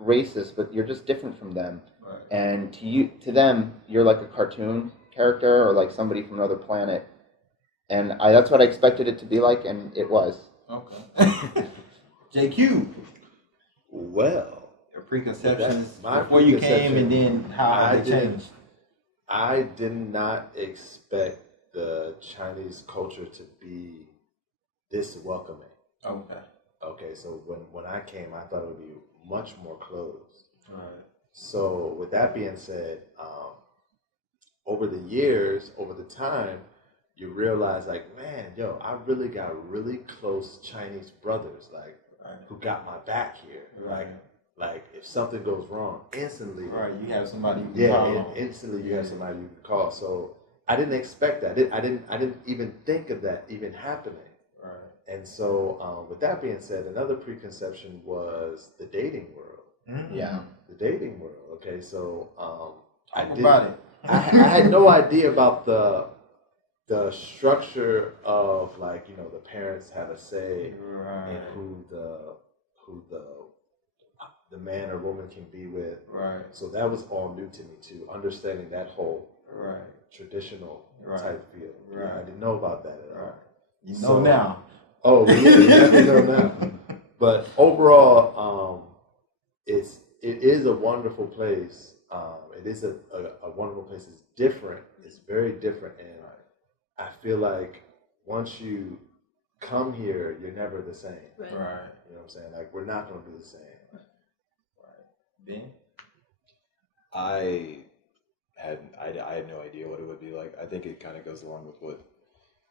racist, but you're just different from them. And to them, you're like a cartoon character or like somebody from another planet. And that's what I expected it to be like, and it was. Okay. JQ. Well, Your preconceptions my before you came, preconception, and then how they changed. I did not expect the Chinese culture to be this welcoming. Okay. Okay, so when I came, I thought it would be much more closed. Right. So with that being said, over the years, over the time, you realize like, man, yo, I really got really close Chinese brothers, like who got my back here. Like if something goes wrong, instantly. Right, you have somebody. You can call on. Instantly you have somebody you can call. So I didn't expect that. I didn't even think of that even happening. Right. And so, with that being said, another preconception was the dating world. Mm-hmm. Yeah. The dating world. Okay, so I had no idea about the structure of like the parents have a say in who the man or woman can be with. Right. So that was all new to me too, understanding that whole traditional type feel. Right. Yeah, I didn't know about that at all. You know now. Oh, yeah, you definitely know now. But overall, it is a wonderful place. It is a wonderful place. It's different. It's very different, and I feel like once you come here, you're never the same. Right. You know what I'm saying? Like we're not going to be the same. Ben? I had no idea what it would be like. I think it kind of goes along with what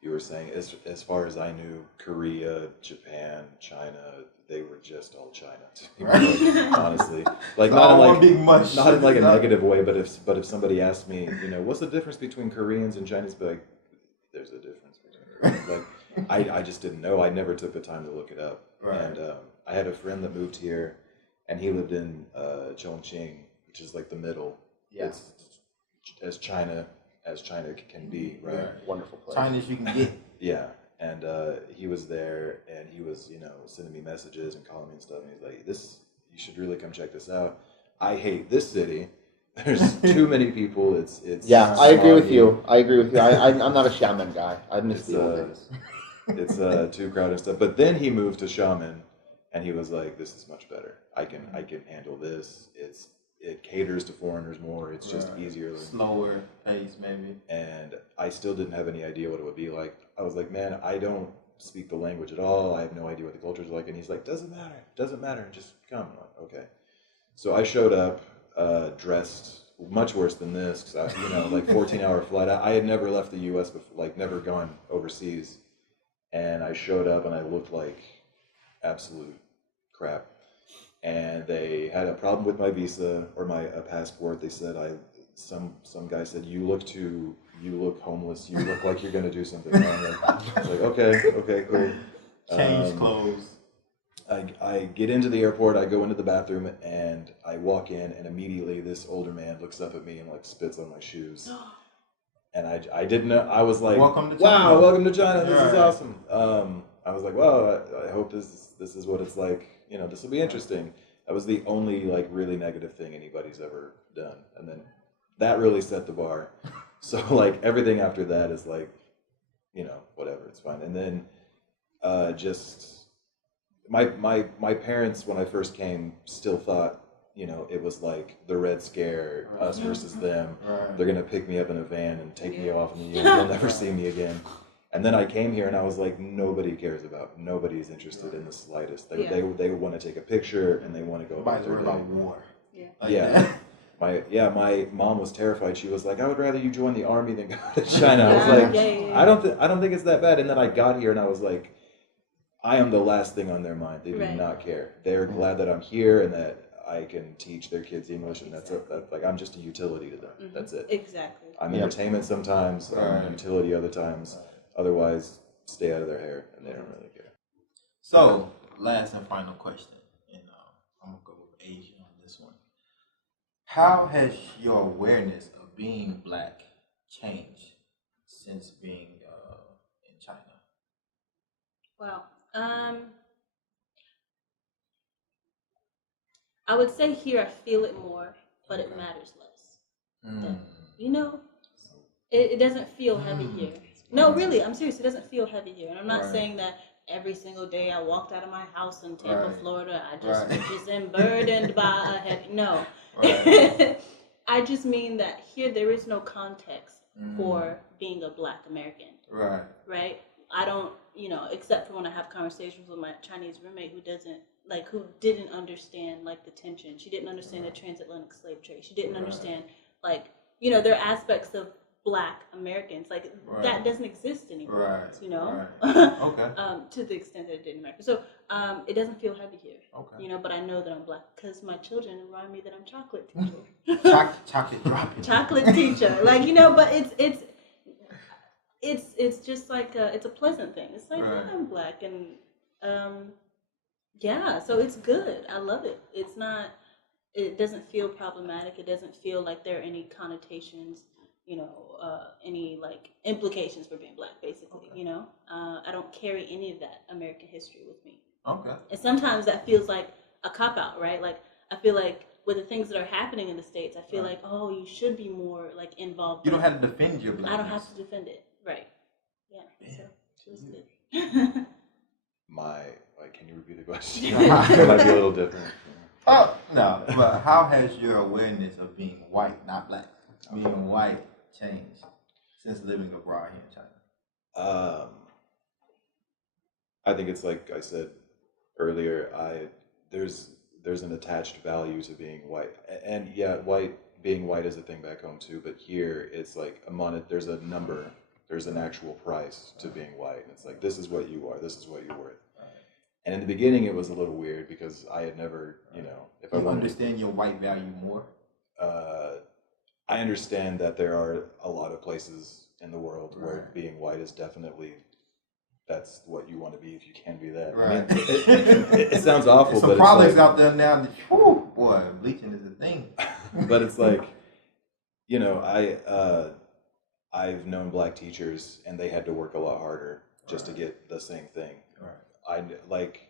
you were saying. As far as I knew, Korea, Japan, China, they were just all China. Honestly, like not in like a negative way, but if somebody asked me, what's the difference between Koreans and Chinese, I'd be like, there's a difference between them. Like I just didn't know. I never took the time to look it up. Right. And I had a friend that moved here, and he lived in Chongqing, which is like the middle. Yeah. It's as China can be, right? Wonderful place. Chinese you can get. Yeah, and he was there, and he was, sending me messages and calling me and stuff. And he's like, you should really come check this out. I hate this city. There's too many people. It's Yeah, I agree with smoggy. you. I'm not a Xiamen guy. I miss the old days. It's too crowded and stuff. But then he moved to Xiamen, and he was like, "This is much better. I can handle this. It caters to foreigners more. It's just easier, Slower pace, maybe." And I still didn't have any idea what it would be like. I was like, "Man, I don't speak the language at all. I have no idea what the culture is like." And he's like, "Doesn't matter. Just come." I'm like, "Okay." So I showed up dressed much worse than this, because like 14-hour flight. I had never left the U.S. before, like never gone overseas, and I showed up and I looked like absolute crap. and they had a problem with my visa or my passport. They said some guy said you look homeless. You look like you're gonna do something wrong. I was like, okay, cool. Change clothes. I get into the airport, I go into the bathroom, and I walk in, and immediately this older man looks up at me and like spits on my shoes. And I didn't know. I was like, Welcome to China. Wow, welcome to China. This is Right. awesome. I was like, wow, I hope this is what it's like. You know, this will be interesting. That was the only like really negative thing anybody's ever done. And then that really set the bar. So like everything after that is like, you know, whatever, it's fine. And then just my parents, when I first came, still thought, you know, it was like the Red Scare, us versus them. Right. They're gonna pick me up in a van and take me off, and they'll never see me again. And then I came here, and I was like, nobody's interested in the slightest. They want to take a picture, and they want to go about Nobody's their worried day. about war. Yeah. Like Yeah. that. My mom was terrified. She was like, I would rather you join the army than go to China. I was like, Yeah. I don't think it's that bad. And then I got here, and I was like, I am the last thing on their mind. They do Right. not care. They're glad that I'm here and that I can teach their kids English, and that's it. Like I'm just a utility to them. Mhm. That's it. Exactly. I'm Yeah. entertainment sometimes. I'm Right. utility other times. Otherwise, stay out of their hair, and they don't really care. So, last and final question, and I'm gonna go with Asia on this one. How has your awareness of being black changed since being in China? Wow. I would say here I feel it more, but it matters less. Mm. You know, it doesn't feel heavy here. No, really, I'm serious. It doesn't feel heavy here. And I'm not Right. saying that every single day I walked out of my house in Tampa, Right. Florida, I just Right. just am burdened by a heavy. No. Right. I just mean that here there is no context Mm. for being a Black American, Right. right? I don't, except for when I have conversations with my Chinese roommate who didn't understand like the tension. She didn't understand the transatlantic slave trade. She didn't Right. understand there are aspects of Black Americans like Right. that doesn't exist anymore. Right. Okay. To the extent that it did in America. So it doesn't feel heavy here. Okay. But I know that I'm Black because my children remind me that I'm chocolate teacher. Chocolate dropping. Chocolate teacher, but it's just like it's a pleasant thing. It's like Right. yeah, I'm Black and so it's good. I love it. It's not. It doesn't feel problematic. It doesn't feel like there are any connotations. Any like implications for being Black. Basically, Okay. I don't carry any of that American history with me. Okay. And sometimes that feels like a cop out, right? Like I feel like with the things that are happening in the States, I feel Right. like, oh, you should be more like involved. You don't have to defend your blackness. I don't have to defend it. Right. Yeah. Yeah. So it's good. Can you repeat the question? It might be a little different. Oh no, but how has your awareness of being white, not black, being white changed since living abroad here in China? I think it's like I said earlier. There's an attached value to being white, and yeah, being white is a thing back home too. But here, it's like there's a number, there's an actual price to being white, and it's like this is what you are, this is what you're worth. And in the beginning, it was a little weird because I had never, if I You wanted understand your white value more. I understand that there are a lot of places in the world where Right. being white is definitely that's what you want to be if you can be that. Right. I mean, it sounds awful, There's some but products it's like, out there now. That, whew, boy, bleaching is a thing. but it's like, I've known Black teachers and they had to work a lot harder just to Right. get the same thing. Right. I like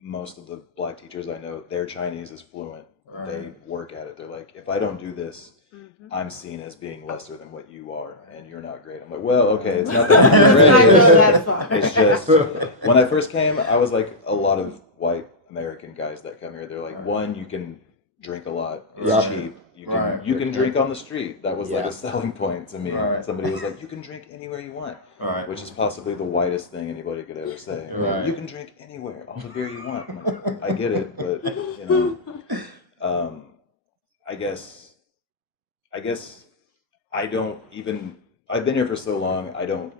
most of the Black teachers I know, their Chinese is fluent. Right. They work at it. They're like, if I don't do this, Mhm. I'm seen as being lesser than what you are, and you're not great. I'm like, well, okay, it's not that I'm Let's not go great. that far. It's just when I first came, I was like a lot of white American guys that come here. They're like, Right. one, you can drink a lot. It's Yeah. cheap. You can Right. you can drink on the street. That was like Yeah. a selling point to me. Right. Somebody was like, you can drink anywhere you want, All right. which is possibly the whitest thing anybody could ever say. Right. You can drink anywhere, all the beer you want. I'm like, I get it, but I guess I don't even. I've been here for so long. I don't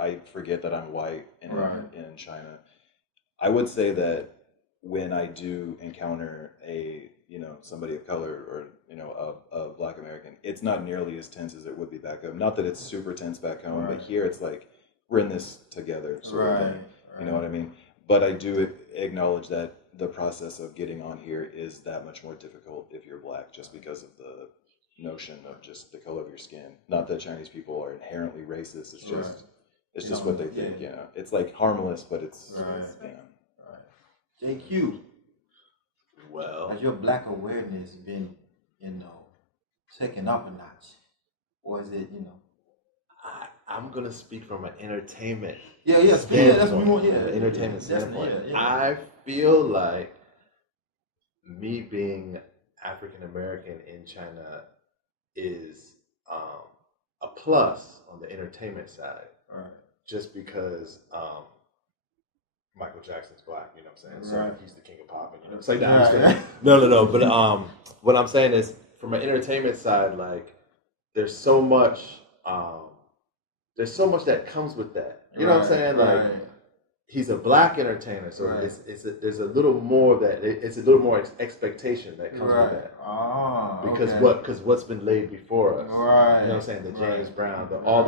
I forget that I'm white Right. in China. I would say that when I do encounter somebody of color or a Black American, it's not nearly as tense as it would be back home. Not that it's super tense back home, but here it's like we're in this together, sort of thing. You know what I mean? But I do acknowledge that the process of getting on here is that much more difficult if you're Black, just because of the notion of just the color of your skin. Not that Chinese people are inherently racist. It's just it's just what they think. It's like harmless, but it's JQ. Well, Has your Black awareness been, taken up a notch, or is it, I'm gonna speak from an entertainment that's standpoint. more, Entertainment definitely, standpoint. yeah. I feel like me being African American in China is a plus on the entertainment side, Right. just because Michael Jackson's Black. You know what I'm saying? So Right. he's the king of pop, and it's like no. But what I'm saying is, from an entertainment side, like there's so much that comes with that. You know what I'm saying? Like he's a Black entertainer, so there's a little more that it's a little more expectation that comes with that. Because what's been laid before us. Right. You know what I'm saying? The James Brown, all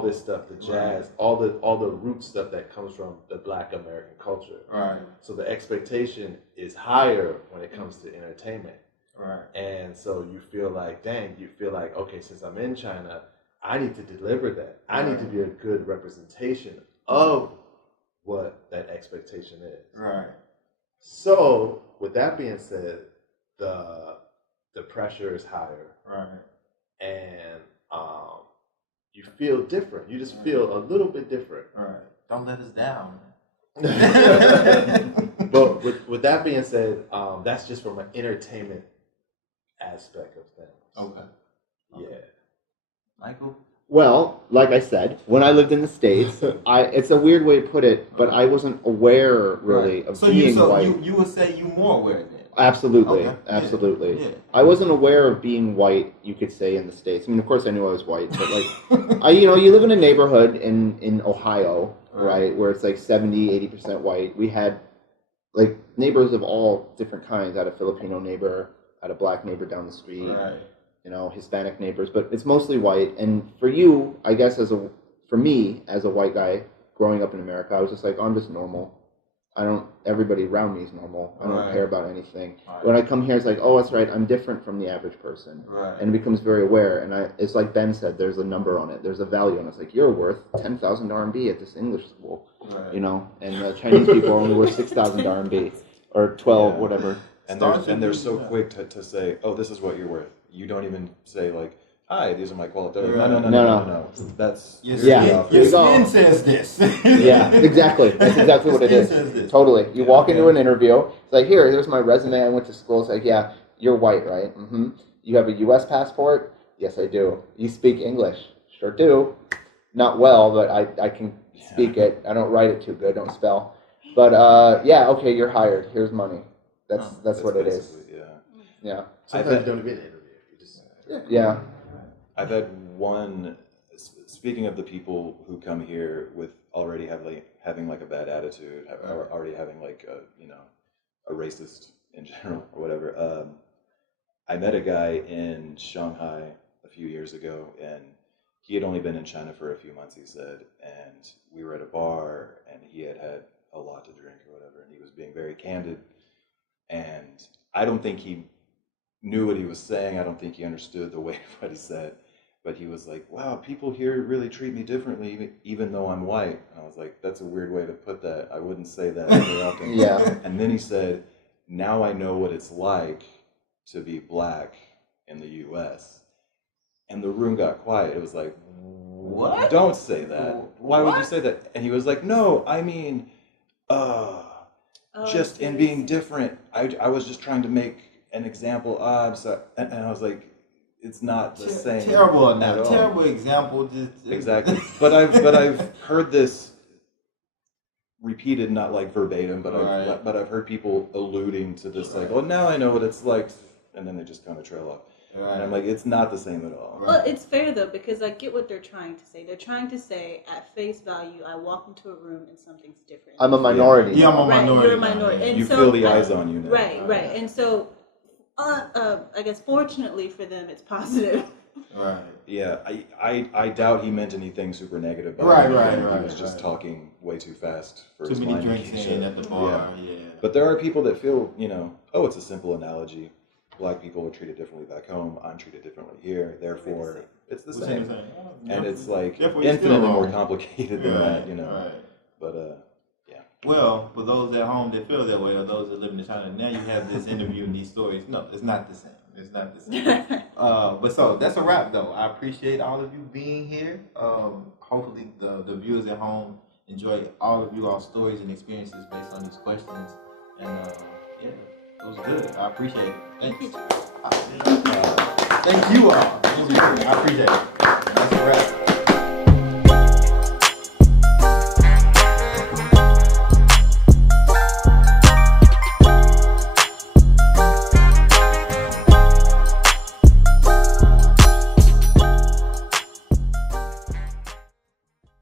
this stuff, the jazz, all the root stuff that comes from the Black American culture. Right. So the expectation is higher when it comes to entertainment. Right. And so you feel like, okay, since I'm in China, I need to deliver that. I need to be a good representation of what that expectation is. Right. So with that being said, the pressure is higher. Right. And you feel different. You just feel a little bit different. Right. Don't let us down. But with that being said, that's just from an entertainment aspect of things. Okay. Yeah. Michael? Well, like I said, when I lived in the States, it's a weird way to put it, but I wasn't aware really of being white. You would say you more aware then? Absolutely, Okay. absolutely. Yeah. I wasn't aware of being white, you could say, in the States. I mean, of course I knew I was white, but like, you live in a neighborhood in Ohio, right, where it's like 70, 80% white. We had like neighbors of all different kinds. I had a Filipino neighbor, I had a Black neighbor down the street. Right. Hispanic neighbors, but it's mostly white. And for you, I guess, for me, as a white guy growing up in America, I was just like, I'm just normal. Everybody around me is normal. I don't care about anything. Right. When I come here, it's like, oh, that's right, I'm different from the average person. Right. And it becomes very aware. And it's like Ben said, there's a number on it. There's a value on it. It's like, you're worth 10,000 RMB at this English school, Right. and Chinese people are only worth 6,000 RMB or 12, whatever. And they're so quick to say, oh, this is what you're worth. You don't even say like, hi, these are my qualities. No. That's Your Yeah. skin says this. Yeah, exactly. That's exactly what it is. Says this. Totally. You walk into an interview, it's like, here's my resume. I went to school. It's like, yeah, you're white, right? Mm-hmm. You have a U.S. passport? Yes, I do. You speak English? Sure do. Not well, but I can speak it. I don't write it too good. Don't spell. But okay, you're hired. Here's money. That's what it is. Yeah. Sometimes you don't even interview. You just Yeah. I've had one. Speaking of the people who come here with already having like a bad attitude, or already having like a racist in general or whatever. I met a guy in Shanghai a few years ago, and he had only been in China for a few months, he said, and we were at a bar, and he had a lot to drink or whatever, and he was being very candid, and I don't think he knew what he was saying. I don't think he understood the way what he said, but he was like, wow, people here really treat me differently even though I'm white. And I was like, that's a weird way to put that. I wouldn't say that very often. Yeah. And then he said, now I know what it's like to be Black in the U.S. And the room got quiet. It was like, What? Don't say that. Why would you What? say that? And he was like, no, I mean, just in being different. I was just trying to make an example. I'm sorry. And I was like, it's not the same. Terrible, at all. terrible example. Exactly. But I've heard this repeated, not like verbatim, but I've heard people alluding to this, like, oh, now I know what it's like, and then they just kind of trail off. Right. And I'm like, it's not the same at all. Right. Well, it's fair though, because I get what they're trying to say. They're trying to say, at face value, I walk into a room and something's different. I'm a minority. Yeah, I'm a Right, minority. you're a minority. And You so, feel the eyes on you now. Right, right. And so, I guess fortunately for them, it's positive. Right. Yeah, I doubt he meant anything super negative. By Right, it. right, He right, was just right. talking way too fast for Too his many mind. drinks in at the bar. Yeah. But there are people that feel, oh, it's a simple analogy. Black people are treated differently back home. I'm treated differently here. Therefore, it's the same. And it's like Therefore, you're still infinitely more wrong. complicated than that, Right. But Well, for those at home that feel that way, or those that live in China, now you have this interview and these stories. No, it's not the same. It's not the same. But so that's a wrap, though. I appreciate all of you being here. Hopefully, the viewers at home enjoy all of you all's stories and experiences based on these questions. And yeah, it was good. I appreciate it. Thank you. Thank you all. I appreciate it.